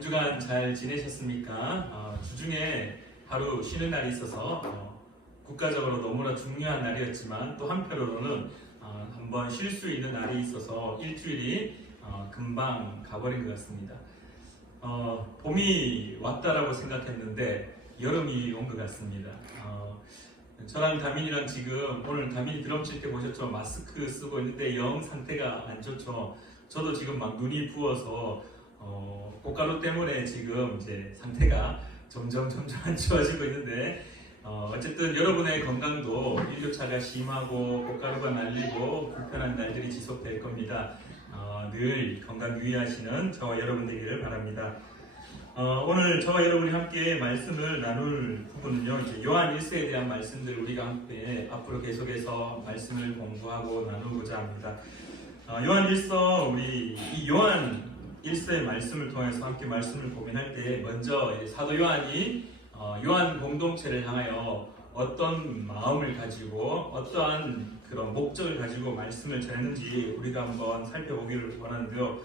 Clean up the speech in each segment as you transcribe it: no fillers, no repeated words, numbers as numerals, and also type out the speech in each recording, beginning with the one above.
한 주간 잘 지내셨습니까? 주중에 하루 쉬는 날이 있어서 국가적으로 너무나 중요한 날이었지만 또 한편으로는 한번 쉴 수 있는 날이 있어서 일주일이 금방 가버린 것 같습니다. 봄이 왔다라고 생각했는데 여름이 온 것 같습니다. 저랑 다민이랑 지금 오늘 다민이 드럼 칠 때 보셨죠? 마스크 쓰고 있는데 영 상태가 안 좋죠. 저도 지금 막 눈이 부어서 꽃가루 때문에 지금 이제 상태가 점점 안 좋아지고 있는데 어쨌든 여러분의 건강도 일교차가 심하고 꽃가루가 날리고 불편한 날들이 지속될 겁니다. 늘 건강 유의하시는 저와 여러분 되기를 바랍니다. 오늘 저와 여러분이 함께 말씀을 나눌 부분은요, 이제 요한 1서에 대한 말씀들을 우리가 함께 앞으로 계속해서 말씀을 공부하고 나누고자 합니다. 요한 1서, 우리 이 요한 1서의 말씀을 통해서 함께 말씀을 고민할 때 먼저 사도 요한이 요한 공동체를 향하여 어떤 마음을 가지고 어떠한 그런 목적을 가지고 말씀을 전했는지 우리가 한번 살펴보기를 원하는데요.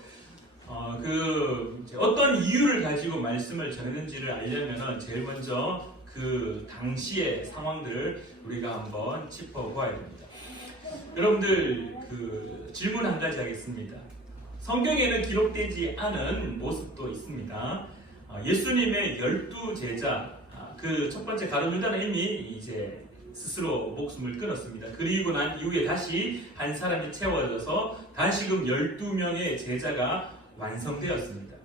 어떤 이유를 가지고 말씀을 전했는지를 알려면 제일 먼저 그 당시의 상황들을 우리가 한번 짚어보아야 됩니다. 여러분들 질문 한 가지 하겠습니다. 성경에는 기록되지 않은 모습도 있습니다. 예수님의 12제자, 그 첫 번째 가룟유다는 이미 이제 스스로 목숨을 끊었습니다. 그리고 난 이후에 다시 한 사람이 채워져서 다시금 12명의 제자가 완성되었습니다.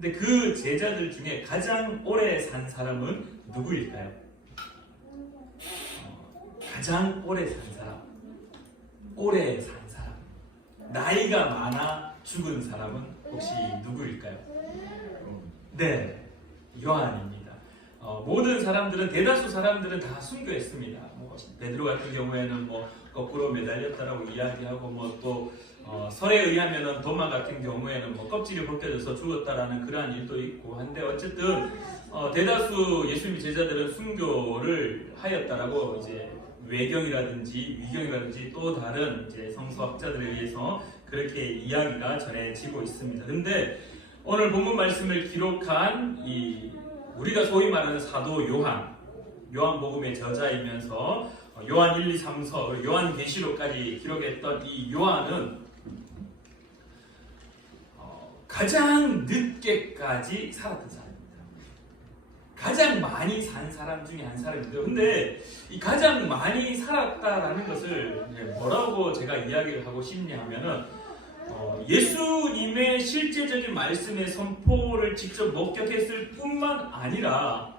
근데 그 제자들 중에 가장 오래 산 사람은 누구일까요? 가장 오래 산 사람, 오래 산 사람, 나이가 많아 죽은 사람은 혹시 누구일까요? 네, 요한입니다. 모든 사람들은, 대다수 사람들은 다 순교했습니다. 베드로 같은 경우에는 거꾸로 매달렸다라고 이야기하고 또 설에 의하면은 도마 같은 경우에는 껍질이 벗겨져서 죽었다라는 그러한 일도 있고 한데, 어쨌든 대다수 예수님의 제자들은 순교를 하였다라고 이제 외경이라든지 위경이라든지 또 다른 이제 성서학자들에 의해서 그렇게 이야기가 전해지고 있습니다. 그런데 오늘 본문 말씀을 기록한 우리가 소위 말하는 사도 요한복음의 저자이면서 요한 1, 2, 3서, 요한계시록까지 기록했던 이 요한은 가장 늦게까지 살았던 사람입니다. 가장 많이 산 사람 중에 한 사람인데요. 근데 이 가장 많이 살았다라는 것을 뭐라고 제가 이야기를 하고 싶냐 하면은 예수님의 실제적인 말씀의 선포를 직접 목격했을 뿐만 아니라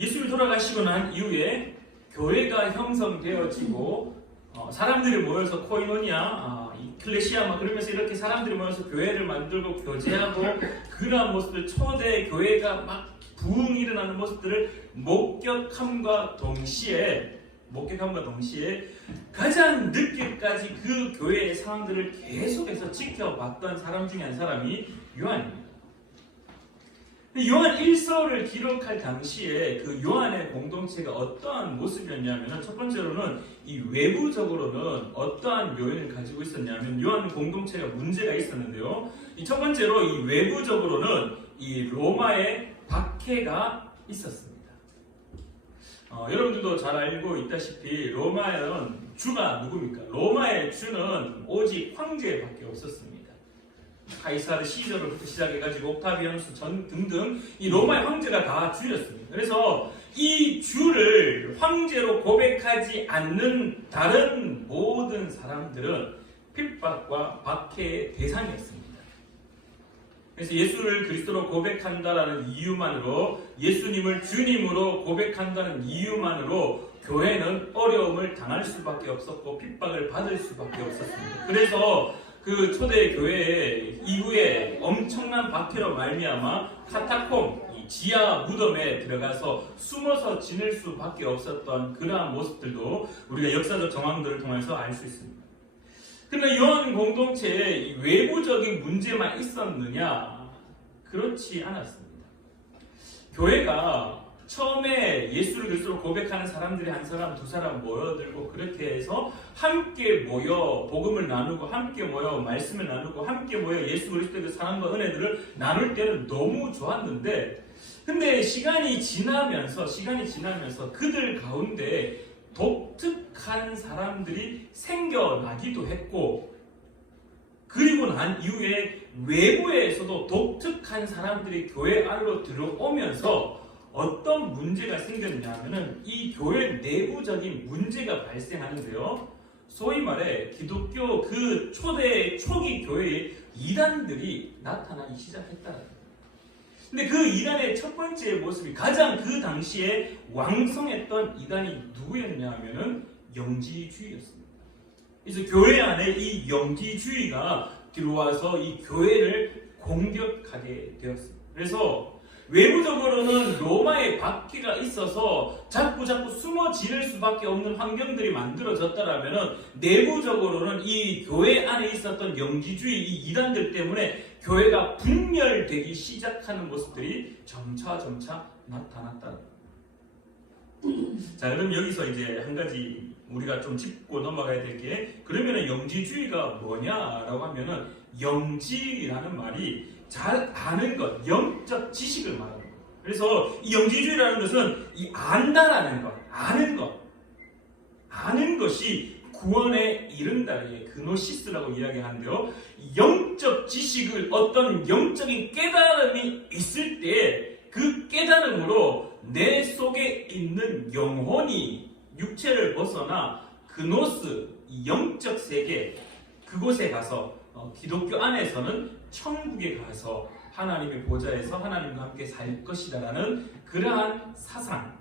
예수님이 돌아가시고 난 이후에 교회가 형성되어지고 사람들이 모여서 코이노니아, 클레시아 그러면서 이렇게 사람들이 모여서 교회를 만들고 교제하고 그러한 모습들, 초대 교회가 막 부흥이 일어나는 모습들을 목격함과 동시에 가장 늦게까지 그 교회의 상황들을 계속해서 지켜봤던 사람 중에 한 사람이 요한입니다. 요한 1서를 기록할 당시에 그 요한의 공동체가 어떠한 모습이었냐면, 첫 번째로는 이 외부적으로는 어떠한 요인을 가지고 있었냐면, 요한 공동체가 문제가 있었는데요. 이 첫 번째로 이 외부적으로는 이 로마의 박해가 있었습니다. 여러분들도 잘 알고 있다시피 로마에는 주가 누굽니까? 로마의 주는 오직 황제밖에 없었습니다. 카이사르 시저로부터 시작해가지고 옥타비아누스 등등 이 로마의 황제가 다 주였습니다. 그래서 이 주를 황제로 고백하지 않는 다른 모든 사람들은 핍박과 박해의 대상이었습니다. 그래서 예수를 그리스도로 고백한다라는 이유만으로, 예수님을 주님으로 고백한다는 이유만으로 교회는 어려움을 당할 수밖에 없었고 핍박을 받을 수밖에 없었습니다. 그래서 그 초대 교회 이후에 엄청난 박해로 말미암아 카타콤, 이 지하 무덤에 들어가서 숨어서 지낼 수밖에 없었던 그러한 모습들도 우리가 역사적 정황들을 통해서 알 수 있습니다. 그런데 요한 공동체에 외부적인 문제만 있었느냐? 그렇지 않았습니다. 교회가 처음에 예수를 그리스도로 고백하는 사람들이 한 사람, 두 사람 모여들고 그렇게 해서 함께 모여 복음을 나누고 함께 모여 말씀을 나누고 함께 모여 예수 그리스도의 그 사랑과 은혜들을 나눌 때는 너무 좋았는데, 근데 시간이 지나면서 그들 가운데 독특한 사람들이 생겨나기도 했고, 그리고 난 이후에 외부에서도 독특한 사람들이 교회 안으로 들어오면서 어떤 문제가 생겼냐면은 이 교회 내부적인 문제가 발생하는데요. 소위 말해 기독교 그 초기 교회에 이단들이 나타나기 시작했다는 거예요. 근데 그 이단의 첫 번째 모습이, 가장 그 당시에 왕성했던 이단이 누구였냐면은 영지주의였습니다. 그래서 교회 안에 이 영지주의가 들어와서 이 교회를 공격하게 되었습니다. 그래서 외부적으로는 로마의 박해가 있어서 자꾸 숨어 지를 수밖에 없는 환경들이 만들어졌다라면은 내부적으로는 이 교회 안에 있었던 영지주의 이 이단들 때문에 교회가 분열되기 시작하는 모습들이 점차 나타났다. 자, 그럼 여기서 이제 한 가지 우리가 좀 짚고 넘어가야 될 게, 그러면은 영지주의가 뭐냐라고 하면은 영지라는 말이 잘 아는 것, 영적 지식을 말하는 것. 그래서 이 영지주의라는 것은 이 안다라는 것, 아는 것이 구원에 이른다의 그노시스라고 이야기하는데요. 영적 지식을, 어떤 영적인 깨달음이 있을 때 그 깨달음으로 내 속에 있는 영혼이 육체를 벗어나 그노스, 영적 세계, 그곳에 가서 기독교 안에서는 천국에 가서 하나님의 보좌에서 하나님과 함께 살 것이다라는 그러한 사상.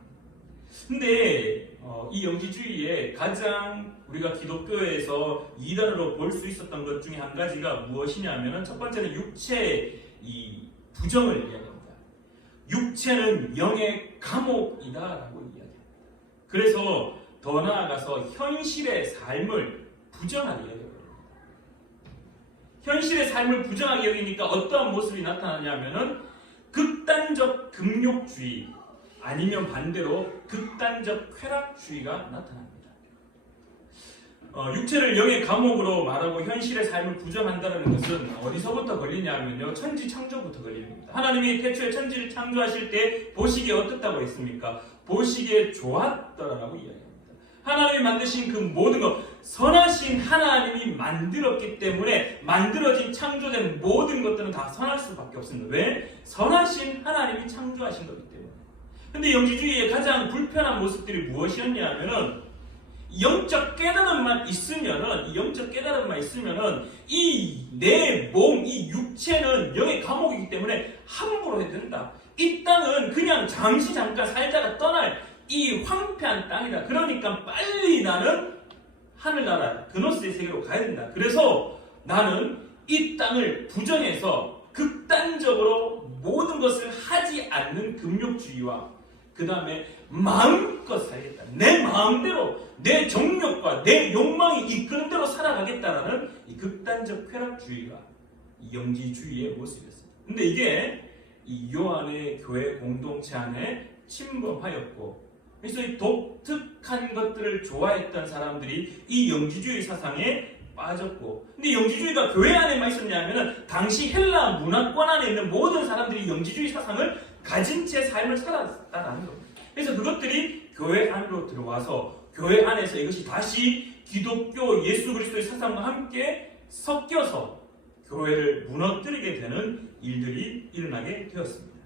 근데 이 영지주의에 가장 우리가 기독교에서 이단으로 볼 수 있었던 것 중에 한 가지가 무엇이냐면, 첫 번째는 육체의 이 부정을 이야기합니다. 육체는 영의 감옥이다라고 이야기합니다. 그래서 더 나아가서 현실의 삶을 부정하게 여깁니다. 현실의 삶을 부정하게 여기니까 어떠한 모습이 나타나냐면은 극단적 금욕주의, 아니면 반대로 극단적 쾌락주의가 나타납니다. 육체를 영의 감옥으로 말하고 현실의 삶을 부정한다는 것은 어디서부터 걸리냐면요, 천지창조부터 걸립니다. 하나님이 태초에 천지를 창조하실 때 보시기에 어떻다고 했습니까? 보시기에 좋았더라라고 이야기합니다. 하나님이 만드신 그 모든 것, 선하신 하나님이 만들었기 때문에 만들어진 창조된 모든 것들은 다 선할 수밖에 없습니다. 왜? 선하신 하나님이 창조하신 거기 때문에. 근데 영지주의의 가장 불편한 모습들이 무엇이었냐면은 영적 깨달음만 있으면은 이 내 몸, 이 육체는 영의 감옥이기 때문에 함부로 해도 된다. 이 땅은 그냥 잠깐 살다가 떠날 이 황폐한 땅이다. 그러니까 빨리 나는 하늘나라 그노스의 세계로 가야 된다. 그래서 나는 이 땅을 부정해서 극단적으로 모든 것을 하지 않는 금욕주의와 그 다음에 마음껏 살겠다. 내 마음대로 내 정욕과 내 욕망이 이끄는 대로 살아가겠다라는 이 극단적 쾌락주의가 이 영지주의의 모습이었습니다. 근데 이게 이 요한의 교회 공동체 안에 침범하였고, 그래서 이 독특한 것들을 좋아했던 사람들이 이 영지주의 사상에 빠졌고, 근데 영지주의가 교회 안에만 있었냐면은 당시 헬라 문화권 안에 있는 모든 사람들이 영지주의 사상을 가진 채 삶을 살았다는 겁니다. 그래서 그것들이 교회 안으로 들어와서 교회 안에서 이것이 다시 기독교 예수 그리스도의 사상과 함께 섞여서 교회를 무너뜨리게 되는 일들이 일어나게 되었습니다.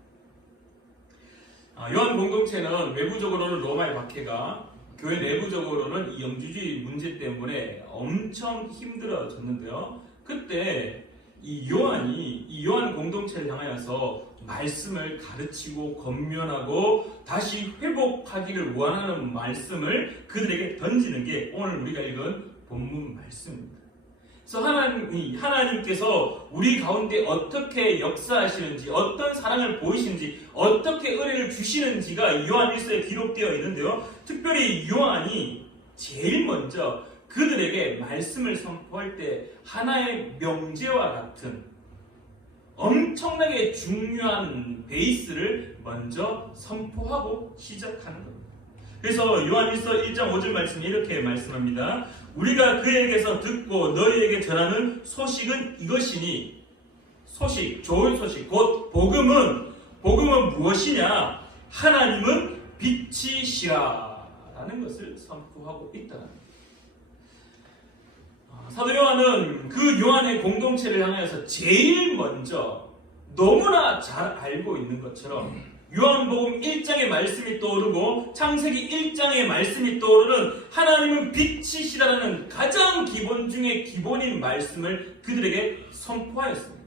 요한 공동체는 외부적으로는 로마의 박해가, 교회 내부적으로는 이 영지주의 문제 때문에 엄청 힘들어졌는데요. 그때 이 요한 공동체를 향하여서 말씀을 가르치고 권면하고 다시 회복하기를 원하는 말씀을 그들에게 던지는 게 오늘 우리가 읽은 본문 말씀입니다. 그래서 하나님께서 우리 가운데 어떻게 역사하시는지, 어떤 사랑을 보이시는지, 어떻게 은혜를 주시는지가 요한 1서에 기록되어 있는데요. 특별히 요한이 제일 먼저 그들에게 말씀을 선포할 때 하나의 명제와 같은 엄청나게 중요한 베이스를 먼저 선포하고 시작하는 겁니다. 그래서 요한일서 1장 5절 말씀이 이렇게 말씀합니다. 우리가 그에게서 듣고 너희에게 전하는 소식은 이것이니, 소식, 좋은 소식, 곧 복음은 무엇이냐? 하나님은 빛이시라 라는 것을 선포하고 있다는 겁니다. 사도 요한은 그 요한의 공동체를 향해서 제일 먼저 너무나 잘 알고 있는 것처럼 요한복음 1장의 말씀이 떠오르고 창세기 1장의 말씀이 떠오르는 하나님은 빛이시라는 가장 기본 중에 기본인 말씀을 그들에게 선포하였습니다.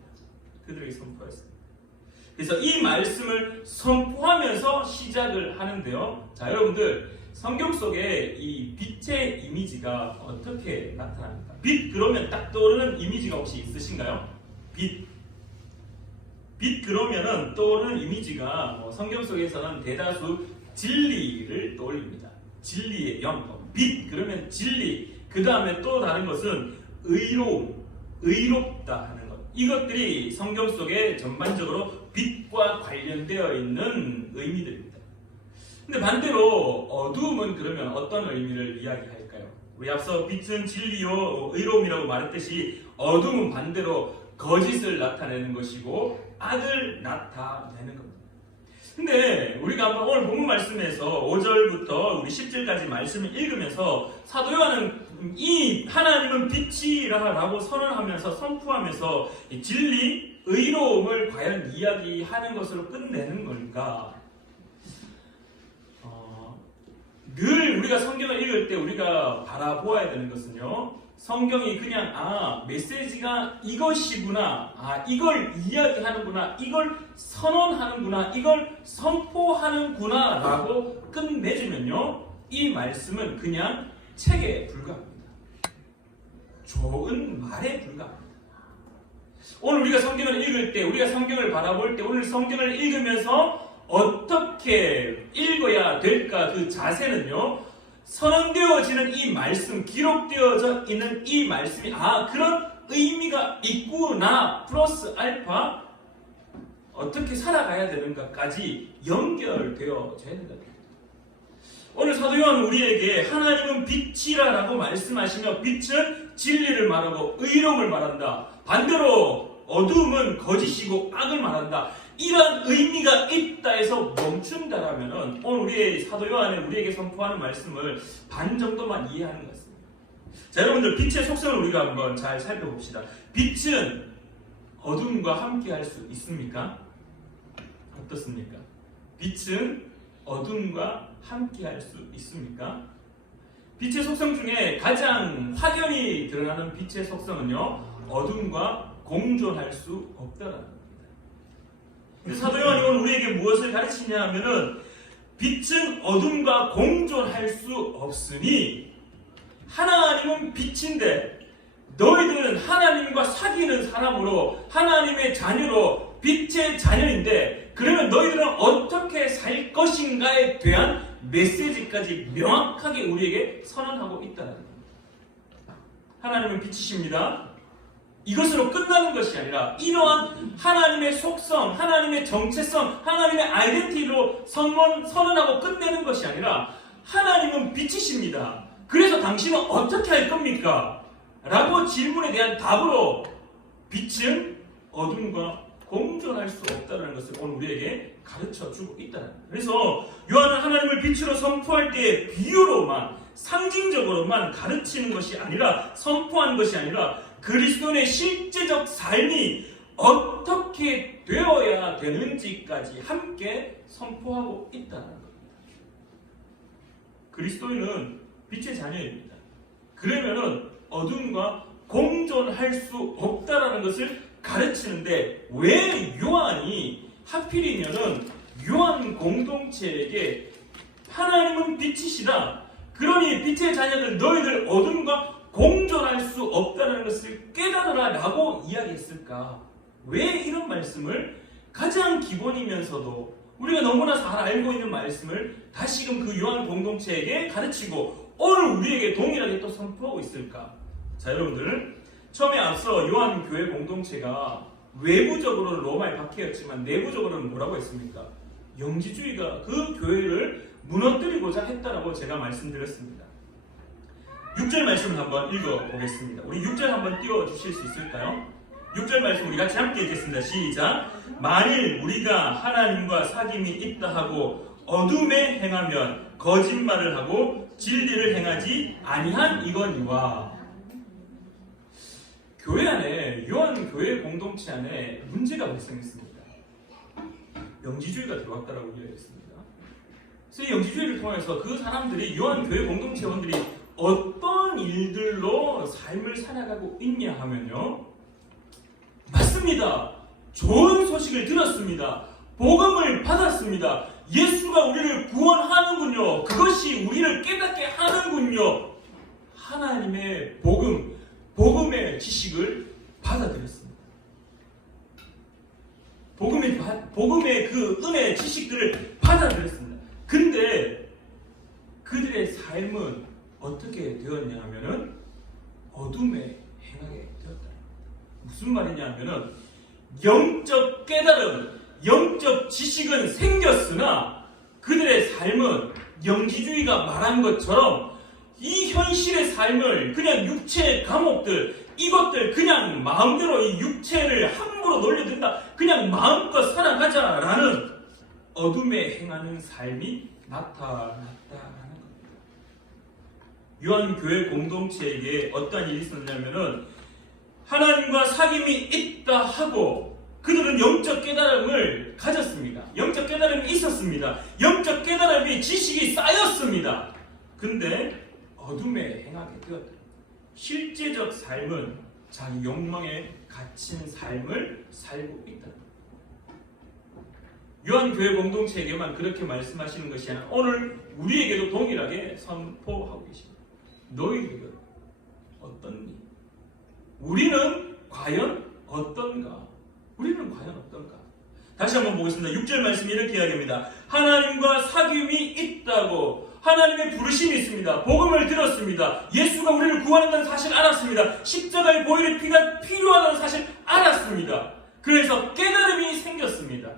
그래서 이 말씀을 선포하면서 시작을 하는데요. 자, 여러분들 성경 속에 이 빛의 이미지가 어떻게 나타납니까? 빛 그러면 딱 떠오르는 이미지가 혹시 있으신가요? 빛 그러면은 떠오르는 이미지가 성경 속에서는 대다수 진리를 떠올립니다. 진리의 영. 빛 그러면 진리. 그 다음에 또 다른 것은 의롭다 하는 것. 이것들이 성경 속에 전반적으로 빛과 관련되어 있는 의미들입니다. 근데 반대로 어두움은 그러면 어떤 의미를 이야기할까요? 우리 앞서 빛은 진리요 의로움이라고 말했듯이 어두움은 반대로 거짓을 나타내는 것이고 악을 나타내는 겁니다. 근데 우리가 한번 오늘 본문 말씀에서 5절부터 우리 10절까지 말씀을 읽으면서 사도 요한은 이 하나님은 빛이라고 선언하면서 선포하면서 이 진리, 의로움을 과연 이야기하는 것으로 끝내는 걸까? 늘 우리가 성경을 읽을 때 우리가 바라보아야 되는 것은요, 성경이 그냥 메시지가 이것이구나, 이걸 이야기하는구나, 이걸 선언하는구나, 이걸 선포하는구나 라고 끝내주면요, 이 말씀은 그냥 책에 불과합니다. 좋은 말에 불과합니다. 오늘 우리가 성경을 읽을 때, 우리가 성경을 바라볼 때, 오늘 성경을 읽으면서 어떻게 읽어야 될까? 그 자세는요, 선언되어지는 이 말씀, 기록되어져 있는 이 말씀이 그런 의미가 있구나 플러스 알파 어떻게 살아가야 되는가까지 연결되어져야 된다. 오늘 사도 요한은 우리에게 하나님은 빛이라라고 말씀하시며 빛은 진리를 말하고 의로움을 말한다. 반대로 어두움은 거짓이고 악을 말한다. 이런 의미가 있다 해서 멈춘다라면 오늘 우리의 사도 요한은 우리에게 선포하는 말씀을 반 정도만 이해하는 것 같습니다. 자, 여러분들 빛의 속성을 우리가 한번 잘 살펴봅시다. 빛은 어둠과 함께 할 수 있습니까? 어떻습니까? 빛은 어둠과 함께 할 수 있습니까? 빛의 속성 중에 가장 확연히 드러나는 빛의 속성은요, 어둠과 공존할 수 없다라는 겁니다. 사도 요한이 오늘 우리에게 무엇을 가르치냐 하면은 빛은 어둠과 공존할 수 없으니 하나님은 빛인데 너희들은 하나님과 사귀는 사람으로 하나님의 자녀로 빛의 자녀인데 그러면 너희들은 어떻게 살 것인가에 대한 메시지까지 명확하게 우리에게 선언하고 있다는 겁니다. 하나님은 빛이십니다. 이것으로 끝나는 것이 아니라 이러한 하나님의 속성, 하나님의 정체성, 하나님의 아이덴티티로 선언하고 끝내는 것이 아니라 하나님은 빛이십니다. 그래서 당신은 어떻게 할 겁니까? 라고 질문에 대한 답으로 빛은 어둠과 공존할 수 없다는 것을 오늘 우리에게 가르쳐주고 있다는 거예요. 그래서 요한은 하나님을 빛으로 선포할 때 비유로만, 상징적으로만 가르치는 것이 아니라, 선포하는 것이 아니라 그리스도인의 실제적 삶이 어떻게 되어야 되는지까지 함께 선포하고 있다는 겁니다. 그리스도인은 빛의 자녀입니다. 그러면은 어둠과 공존할 수 없다라는 것을 가르치는데 왜 요한이 하필이면은 요한 공동체에게 하나님은 빛이시다. 그러니 빛의 자녀들 너희들 어둠과 공존할 수 없다는 것을 깨달으라 라고 이야기했을까? 왜 이런 말씀을 가장 기본이면서도 우리가 너무나 잘 알고 있는 말씀을 다시금 그 요한 공동체에게 가르치고 오늘 우리에게 동일하게 또 선포하고 있을까? 자, 여러분들 처음에 앞서 요한 교회 공동체가 외부적으로는 로마의 박해였지만 내부적으로는 뭐라고 했습니까? 영지주의가 그 교회를 무너뜨리고자 했다라고 제가 말씀드렸습니다. 6절 말씀을 한번 읽어보겠습니다. 우리 6절 한번 띄워주실 수 있을까요? 6절 말씀 우리 같이 함께 읽겠습니다. 시작! 만일 우리가 하나님과 사귐이 있다 하고 어둠에 행하면 거짓말을 하고 진리를 행하지 아니한 이거니와. 교회 안에, 요한교회 공동체 안에 문제가 발생했습니다. 영지주의가 들어왔다라고 이야기했습니다. 그래서 이 영지주의를 통해서 그 사람들이, 요한교회 공동체원들이 어떤 일들로 삶을 살아가고 있냐 하면요, 맞습니다. 좋은 소식을 들었습니다. 복음을 받았습니다. 예수가 우리를 구원하는군요. 그것이 우리를 깨닫게 하는군요. 하나님의 복음의 지식을 받아들였습니다. 복음의 그 은혜의 지식들을 받아들였습니다. 근데 그들의 삶은 어떻게 되었냐 하면은 어둠에 행하게 되었다. 무슨 말이냐 하면은 영적 깨달음, 영적 지식은 생겼으나 그들의 삶은 영지주의가 말한 것처럼 이 현실의 삶을 그냥 육체의 감옥들, 이것들 그냥 마음대로 이 육체를 함부로 놀려든다, 그냥 마음껏 살아가자라는 어둠에 행하는 삶이 나타났다라는 겁니다. 요한교회 공동체에게 어떤 일이 있었냐면은 하나님과 사귐이 있다 하고 그들은 영적 깨달음을 가졌습니다. 영적 깨달음이 있었습니다. 영적 깨달음이 지식이 쌓였습니다. 근데 어둠에 행하게 되었다. 실제적 삶은 자기 욕망에 갇힌 삶을 살고 있다. 요한교회 공동체에게만 그렇게 말씀하시는 것이 아니라 오늘 우리에게도 동일하게 선포하고 계십니다. 너희들은 어떻니? 우리는 과연 어떤가? 우리는 과연 어떤가? 다시 한번 보겠습니다. 6절 말씀 이렇게 이야기합니다. 하나님과 사귐이 있다고, 하나님의 부르심이 있습니다. 복음을 들었습니다. 예수가 우리를 구원한다는 사실을 알았습니다. 십자가의 보혈의 피가 필요하다는 사실을 알았습니다. 그래서 깨달음이 생겼습니다.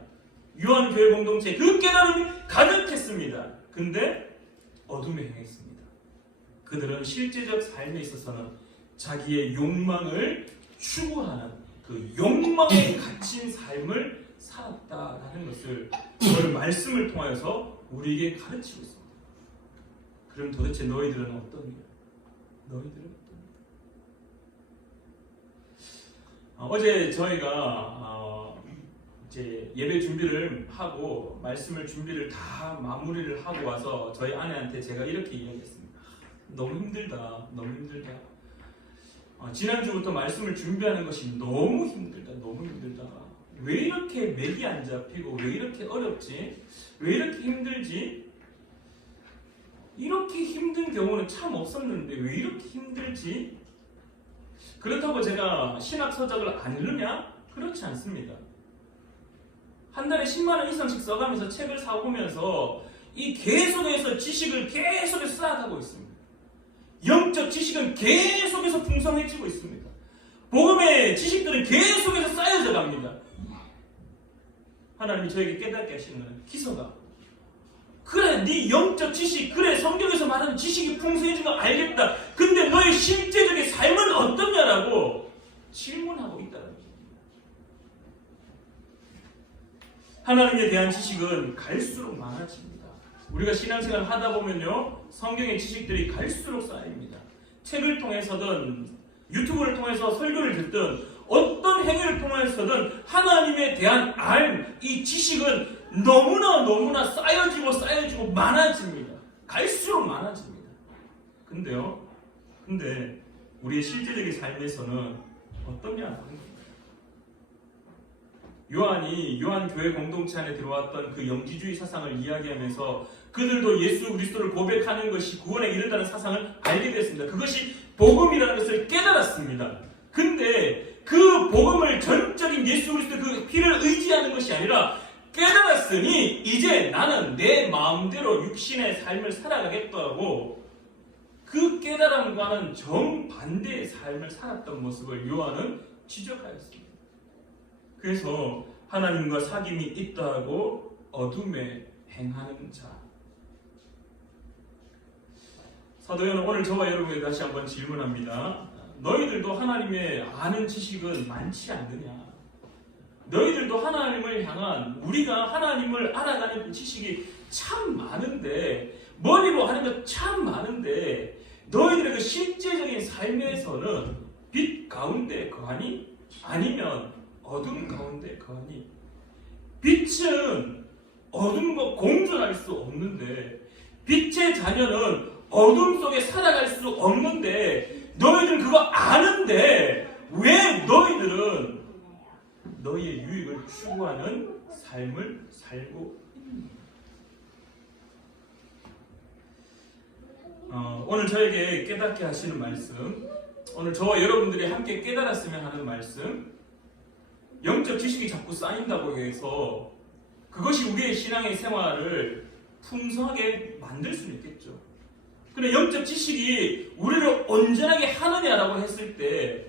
요한교회 공동체 그 깨달음이 가득했습니다. 근데 어둠에 행했습니다. 그들은 실제적 삶에 있어서는 자기의 욕망을 추구하는 그 욕망에 갇힌 삶을 살았다라는 것을 오늘 말씀을 통해서 우리에게 가르치고 있습니다. 그럼 도대체 너희들은 어떠냐? 너희들은 어떠냐? 어제 저희가 이제 예배 준비를 하고 말씀을 준비를 다 마무리를 하고 와서 저희 아내한테 제가 이렇게 이야기했습니다. 너무 힘들다. 너무 힘들다. 지난주부터 말씀을 준비하는 것이 너무 힘들다. 너무 힘들다. 왜 이렇게 맥이 안 잡히고 왜 이렇게 어렵지? 왜 이렇게 힘들지? 이렇게 힘든 경우는 참 없었는데 왜 이렇게 힘들지? 그렇다고 제가 신학서적을 안 읽느냐? 그렇지 않습니다. 한 달에 10만 원 이상씩 써가면서 책을 사오면서 이 계속해서 지식을 계속해서 쌓아가고 있습니다. 영적 지식은 계속해서 풍성해지고 있습니다. 복음의 지식들은 계속해서 쌓여져 갑니다. 하나님이 저에게 깨닫게 하시는 것은 기서가, 그래 네 영적 지식, 그래 성경에서 말하는 지식이 풍성해진 거 알겠다. 근데 너의 실제적인 삶은 어떠냐라고 질문하고 있다는 겁니다. 하나님에 대한 지식은 갈수록 많아집니다. 우리가 신앙생활을 하다 보면요, 성경의 지식들이 갈수록 쌓입니다. 책을 통해서든 유튜브를 통해서 설교를 듣든 어떤 행위를 통해서든 하나님에 대한 이 지식은 너무나 쌓여지고 많아집니다. 갈수록 많아집니다. 근데 우리의 실제적인 삶에서는 어떠냐? 요한이 요한교회 공동체 안에 들어왔던 그 영지주의 사상을 이야기하면서 그들도 예수 그리스도를 고백하는 것이 구원에 이른다는 사상을 알게 됐습니다. 그것이 복음이라는 것을 깨달았습니다. 근데 그 복음을 전적인 예수 그리스도 그 피를 의지하는 것이 아니라 깨달았으니 이제 나는 내 마음대로 육신의 삶을 살아가겠다고 그 깨달음과는 정반대의 삶을 살았던 모습을 요한은 지적하였습니다. 그래서 하나님과 사귐이 있다고 어둠에 행하는 자. 사도 요한은 오늘 저와 여러분에게 다시 한번 질문합니다. 너희들도 하나님의 아는 지식은 많지 않느냐? 너희들도 하나님을 향한 우리가 하나님을 알아가는 지식이 참 많은데, 머리로 하는 것 참 많은데 너희들의 그 실제적인 삶에서는 빛 가운데 거하니? 아니면 어둠 가운데 거하니? 빛은 어둠과 공존할 수 없는데, 빛의 자녀는 어둠 속에 살아갈 수 없는데, 너희들은 그거 아는데 왜 너희들은 너희의 유익을 추구하는 삶을 살고 있느냐? 오늘 저에게 깨닫게 하시는 말씀, 오늘 저와 여러분들이 함께 깨달았으면 하는 말씀, 영적 지식이 자꾸 쌓인다고 해서 그것이 우리의 신앙의 생활을 풍성하게 만들 수는 있겠죠. 그런데 영적 지식이 우리를 온전하게 하느냐라고 했을 때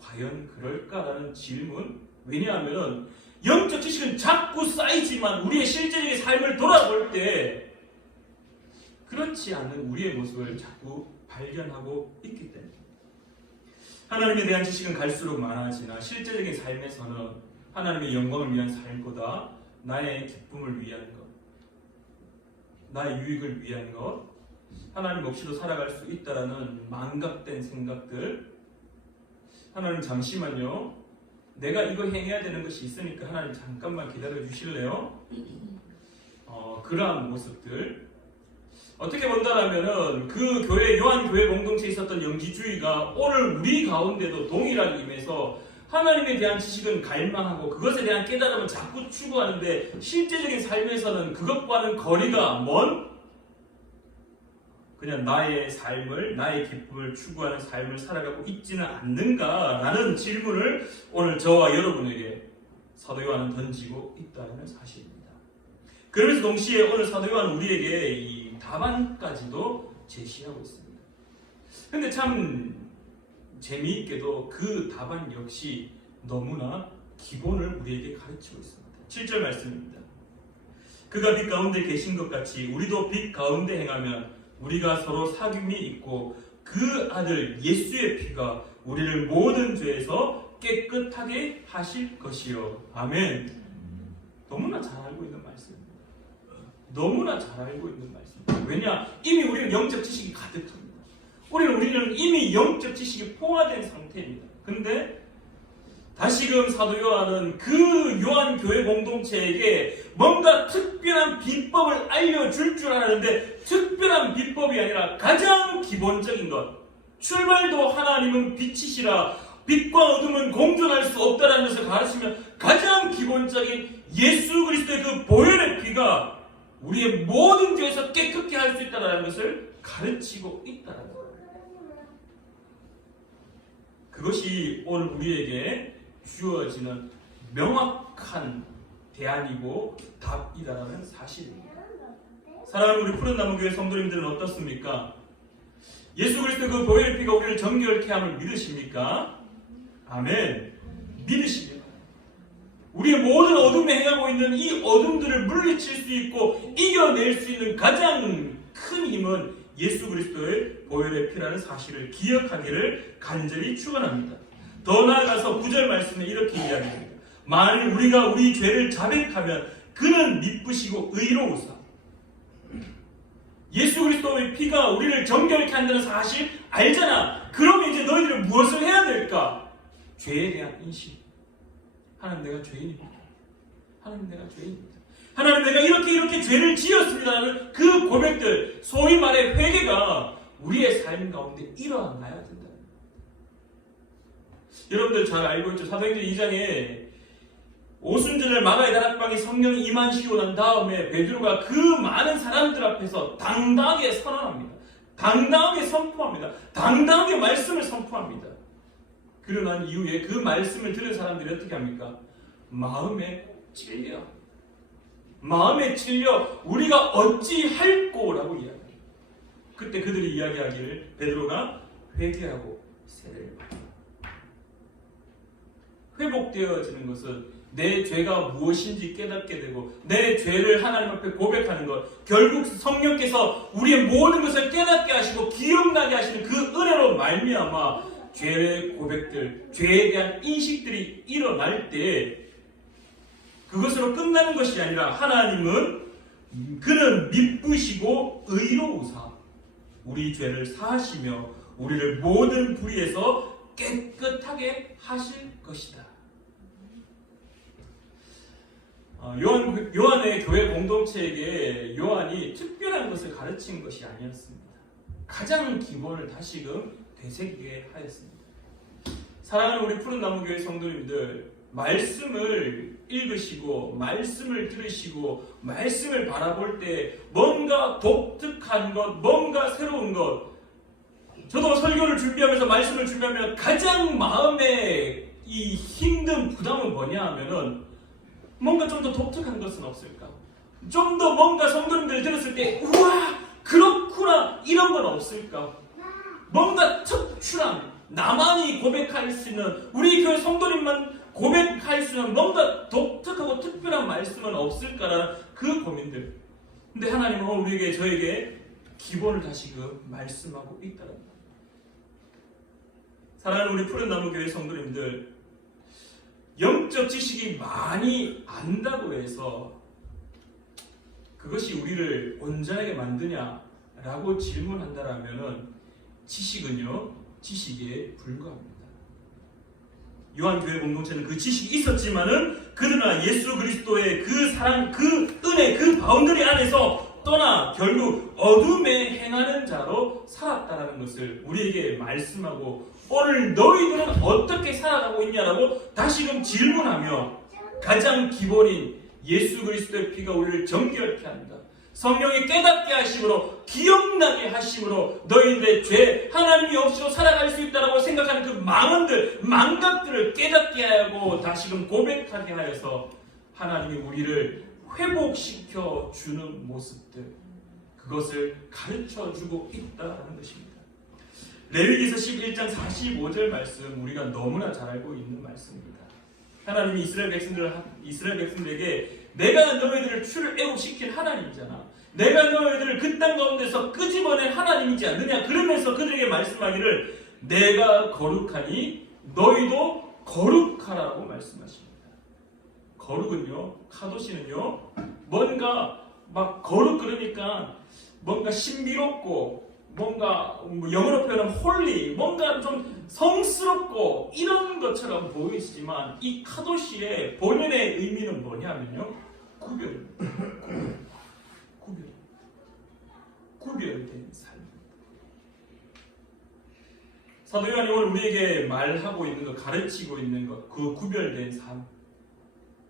과연 그럴까라는 질문. 왜냐하면 영적 지식은 자꾸 쌓이지만 우리의 실제적인 삶을 돌아볼 때 그렇지 않은 우리의 모습을 자꾸 발견하고 있기 때문에, 하나님에 대한 지식은 갈수록 많아지나 실제적인 삶에서는 하나님의 영광을 위한 삶보다 나의 기쁨을 위한 것, 나의 유익을 위한 것, 하나님 없이도 살아갈 수 있다라는 망각된 생각들. 하나님 잠시만요, 내가 이거 행해야 되는 것이 있으니까 하나님 잠깐만 기다려 주실래요? 그러한 모습들. 어떻게 본다라면은 그 교회, 요한교회 공동체에 있었던 영지주의가 오늘 우리 가운데도 동일하게 임해서 하나님에 대한 지식은 갈망하고 그것에 대한 깨달음을 자꾸 추구하는데 실제적인 삶에서는 그것과는 거리가 먼, 그냥 나의 삶을, 나의 기쁨을 추구하는 삶을 살아가고 있지는 않는가라는 질문을 오늘 저와 여러분에게 사도 요한은 던지고 있다는 사실입니다. 그러면서 동시에 오늘 사도 요한은 우리에게 이 답안까지도 제시하고 있습니다. 근데 참 재미있게도 그 답안 역시 너무나 기본을 우리에게 가르치고 있습니다. 7절 말씀입니다. 그가 빛 가운데 계신 것 같이 우리도 빛 가운데 행하면 우리가 서로 사귐이 있고 그 아들 예수의 피가 우리를 모든 죄에서 깨끗하게 하실 것이요. 아멘. 너무나 잘 알고 있는 말씀입니다. 너무나 잘 알고 있는 말씀입니다. 왜냐? 이미 우리는 영적 지식이 가득합니다. 우리는 이미 영적 지식이 포화된 상태입니다. 근데 다시금 사도 요한은 그 요한교회 공동체에게 뭔가 특별한 비법을 알려줄 줄 알았는데, 특별한 비법이 아니라 가장 기본적인 것, 출발도 하나님은 빛이시라 빛과 어둠은 공존할 수 없다는 것을 가르치며 가장 기본적인 예수 그리스도의 그 보혈의 피가 우리의 모든 죄에서 깨끗게 할 수 있다는 것을 가르치고 있다는 것. 그것이 오늘 우리에게 주어지는 명확한 대안이고 답이다라는 사실입니다. 사랑하는 우리 푸른나무교회 성도님들은 어떻습니까? 예수 그리스도의 그 보혈의 피가 우리를 정결케 함을 믿으십니까? 아멘. 믿으십니다. 우리의 모든 어둠에 행하고 있는 이 어둠들을 물리칠 수 있고 이겨낼 수 있는 가장 큰 힘은 예수 그리스도의 보혈의 피라는 사실을 기억하기를 간절히 축원합니다. 더 나아가서 9절 말씀에 이렇게 이야기합니다. 만일 우리가 우리 죄를 자백하면 그는 미쁘시고 의로우사. 예수 그리스도의 피가 우리를 정결케 한다는 사실 알잖아. 그러면 이제 너희들은 무엇을 해야 될까? 죄에 대한 인식. 하나님, 내가 죄인입니다. 하나님, 내가 죄인입니다. 하나님, 내가 이렇게 죄를 지었습니다라는 그 고백들, 소위 말해 회개가 우리의 삶 가운데 일어나야 된다. 여러분들 잘 알고 있죠? 사도행전 2장에 오순절날 마가의 다락방에 성령이 임하시고 난 다음에 베드로가 그 많은 사람들 앞에서 당당하게 선언합니다. 당당하게 선포합니다. 당당하게 말씀을 선포합니다. 그러고 난 이후에 그 말씀을 들은 사람들이 어떻게 합니까? 마음에 찔려 우리가 어찌할꼬라고 이야기합니다. 그때 그들이 이야기하기를 베드로가 회개하고 세례를 받았다. 회복되어지는 것은 내 죄가 무엇인지 깨닫게 되고 내 죄를 하나님 앞에 고백하는 것, 결국 성령께서 우리의 모든 것을 깨닫게 하시고 기억나게 하시는 그 은혜로 말미암아 죄의 고백들, 죄에 대한 인식들이 일어날 때 그것으로 끝나는 것이 아니라 하나님은 그는 미쁘시고 의로우사 우리 죄를 사하시며 우리를 모든 불의에서 깨끗하게 하실 것이다. 요한의 교회 공동체에게 요한이 특별한 것을 가르친 것이 아니었습니다. 가장 기본을 다시금 되새기게 하였습니다. 사랑하는 우리 푸른나무교회 성도님들, 말씀을 읽으시고 말씀을 들으시고 말씀을 바라볼 때 뭔가 독특한 것, 뭔가 새로운 것, 저도 설교를 준비하면서 말씀을 준비하면 가장 마음에 이 힘든 부담은 뭐냐 하면은 뭔가 좀 더 독특한 것은 없을까? 좀 더 뭔가 성도님들 들었을 때 우와 그렇구나 이런 건 없을까? 뭔가 특출한 나만이 고백할 수 있는 우리 교회 성도님만 고백할 수 있는 뭔가 독특하고 특별한 말씀은 없을까라는 그 고민들. 근데 하나님은 우리에게 저에게 기본을 다시금 말씀하고 있다는 것. 사랑하는 우리 푸른나무 교회 성도님들, 영적 지식이 많이 안다고 해서 그것이 우리를 온전하게 만드냐라고 질문한다라면은 지식은요, 지식에 불과합니다. 요한교회 공동체는 그 지식이 있었지만은 그러나 예수 그리스도의 그 사랑, 그 은혜, 그 바운더리 안에서 떠나 결국 어둠에 행하는 자로 살았다라는 것을 우리에게 말씀하고 오늘 너희들은 어떻게 살아가고 있냐라고 다시금 질문하며 가장 기본인 예수 그리스도의 피가 우리를 정결케 합니다. 성령이 깨닫게 하심으로 기억나게 하심으로 너희들의 죄 하나님이 없이도 살아갈 수 있다고 생각하는 그 망언들 망각들을 깨닫게 하고 다시금 고백하게 하여서 하나님이 우리를 회복시켜 주는 모습들 그것을 가르쳐주고 있다는 것입니다. 레위기서 11장 45절 말씀 우리가 너무나 잘 알고 있는 말씀입니다. 하나님이 이스라엘 백성들에게 내가 너희들을 출애굽시킨 하나님이잖아. 내가 너희들을 그 땅 가운데서 끄집어낸 하나님이지 않느냐. 그러면서 그들에게 말씀하기를 내가 거룩하니 너희도 거룩하라고 말씀하십니다. 거룩은요, 카도시는요, 뭔가 막 거룩 그러니까 뭔가 신비롭고 뭔가 영어로 표현하면 홀리, 뭔가 좀 성스럽고 이런 것처럼 보이시지만 이 카도시의 본연의 의미는 뭐냐면요, 구별된 삶입니다. 사도 요한이 오늘 우리에게 말하고 있는 것, 가르치고 있는 것, 그 구별된 삶.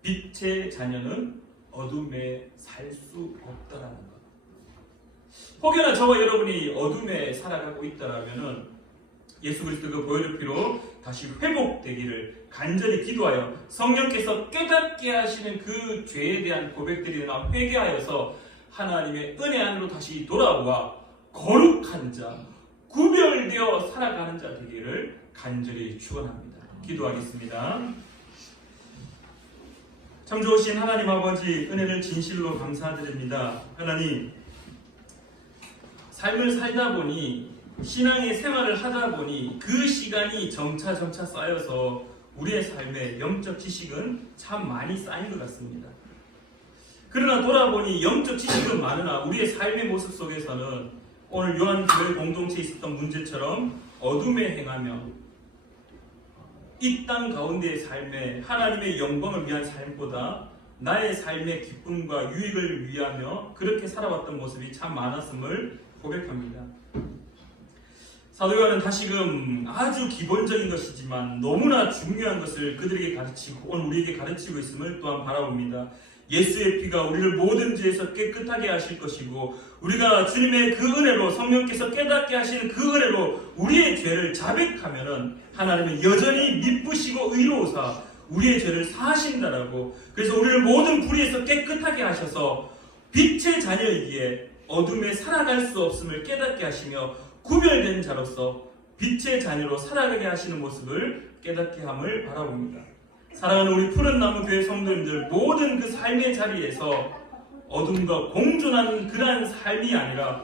빛의 자녀는 어둠에 살 수 없다라는 것. 혹여나 저와 여러분이 어둠에 살아가고 있다라면은 예수 그리스도 그 보혈의 피로 다시 회복되기를 간절히 기도하여 성령께서 깨닫게 하시는 그 죄에 대한 고백들이나 회개하여서 하나님의 은혜 안으로 다시 돌아와 거룩한 자, 구별되어 살아가는 자 되기를 간절히 축원합니다. 기도하겠습니다. 참 좋으신 하나님 아버지, 은혜를 진실로 감사드립니다. 하나님, 삶을 살다 보니, 신앙의 생활을 하다 보니 그 시간이 점차 쌓여서 우리의 삶에 영적 지식은 참 많이 쌓인 것 같습니다. 그러나 돌아보니 영적 지식은 많으나 우리의 삶의 모습 속에서는 오늘 요한교회 공동체에 있었던 문제처럼 어둠에 행하며 이 땅 가운데의 삶에 하나님의 영광을 위한 삶보다 나의 삶의 기쁨과 유익을 위하며 그렇게 살아왔던 모습이 참 많았음을 고백합니다. 사도 요한은 다시금 아주 기본적인 것이지만 너무나 중요한 것을 그들에게 가르치고 오늘 우리에게 가르치고 있음을 또한 바라봅니다. 예수의 피가 우리를 모든 죄에서 깨끗하게 하실 것이고 우리가 주님의 그 은혜로 성령께서 깨닫게 하시는 그 은혜로 우리의 죄를 자백하면은 하나님은 여전히 미쁘시고 의로우사 우리의 죄를 사하신다라고. 그래서 우리를 모든 불의에서 깨끗하게 하셔서 빛의 자녀이기에 어둠에 살아갈 수 없음을 깨닫게 하시며 구별된 자로서 빛의 자녀로 살아가게 하시는 모습을 깨닫게 함을 바라봅니다. 사랑하는 우리 푸른 나무 교회 성도님들, 모든 그 삶의 자리에서 어둠과 공존하는 그러한 삶이 아니라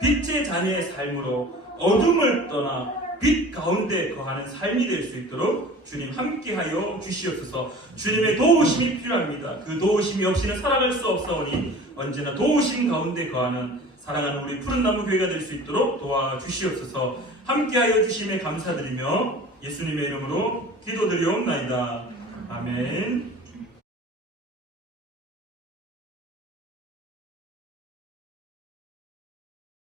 빛의 자녀의 삶으로 어둠을 떠나 빛 가운데 거하는 삶이 될 수 있도록 주님 함께하여 주시옵소서. 주님의 도우심이 필요합니다. 그 도우심이 없이는 살아갈 수 없사오니 언제나 도우심 가운데 거하는 사랑하는 우리 푸른 나무 교회가 될 수 있도록 도와주시옵소서. 함께하여 주심에 감사드리며 예수님의 이름으로 기도드리옵나이다. 아멘.